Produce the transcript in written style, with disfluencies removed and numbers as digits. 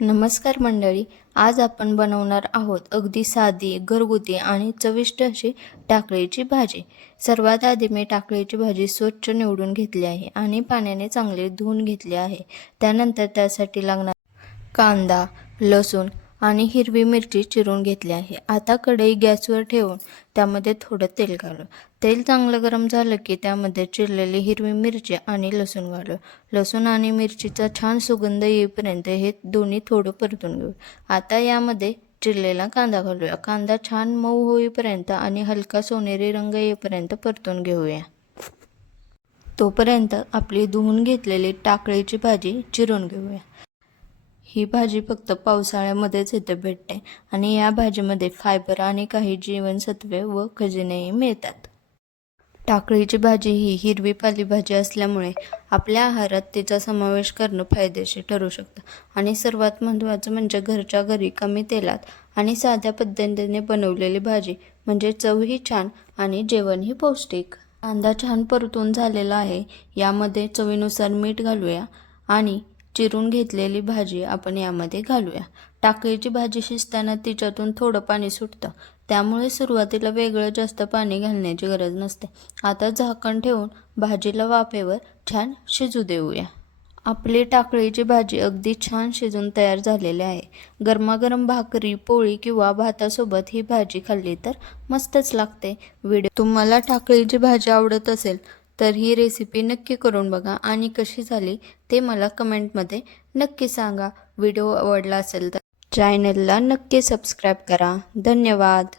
नमस्कार मंडळी, आज आपण बनवणार आहोत अगदी साधी, घरगुती आणि चविष्ट अशी टाकळीची भाजी. सर्वात आधी मी टाकळीची भाजी स्वच्छ निवडून घेतली आहे आणि पाण्याने चांगले धुवून घेतले आहे. त्यानंतर त्यासाठी लागणार कांदा, लसूण आणि हिरवी मिरची चिरून घेतली आहे. आता कढई गॅसवर ठेवून त्यामध्ये थोडं तेल घालू. तेल चांगलं गरम झालं की त्यामध्ये चिरलेली हिरवी मिरची आणि लसूण घालू. लसूण आणि मिरचीचा छान सुगंध येईपर्यंत हे दोन्ही थोडं परतून घेऊ. आता यामध्ये चिरलेला कांदा घालूया. कांदा छान मऊ होईपर्यंत आणि हलका सोनेरी रंग येईपर्यंत परतून घेऊया. तोपर्यंत आपली धुवून घेतलेली टाकळीची भाजी चिरून घेऊया. ही भाजी फक्त पावसाळ्यामध्येच इथे भेटते आणि या भाजीमध्ये फायबर आणि काही जीवनसत्वे व खनिजेही मिळतात. टाकळीची भाजी ही हिरवी पालेभाजी असल्यामुळे आपल्या आहारात तिचा समावेश करणं फायदेशीर ठरू शकतं. आणि सर्वात महत्त्वाचं म्हणजे घरच्या घरी कमी तेलात आणि साध्या पद्धतीने बनवलेली भाजी म्हणजे चवही छान आणि जेवणही पौष्टिक. कांदा छान परतून झालेला आहे. यामध्ये चवीनुसार मीठ घालूया आणि चिरून घेतलेली भाजी आपण यामध्ये घालूया. टाकळीची भाजी शिजताना तिच्यातून थोडं पाणी सुटतं, त्यामुळे सुरुवातीला वेगळं जास्त पाणी घालण्याची गरज नसते. आता झाकण ठेवून भाजीला वाफेवर छान शिजू देऊया. आपली टाकळीची भाजी अगदी छान शिजून तयार झालेली आहे. गरमागरम भाकरी, पोळी किंवा भातासोबत ही भाजी खाल्ली तर मस्तच लागते. तुम्हाला टाकळीची भाजी आवडत असेल तर ही रेसिपी नक्की करून बघा आणि कशी झाली ते मला कमेंटमध्ये नक्की सांगा. व्हिडिओ आवडला असेल तर चॅनलला नक्की सबस्क्राईब करा. धन्यवाद.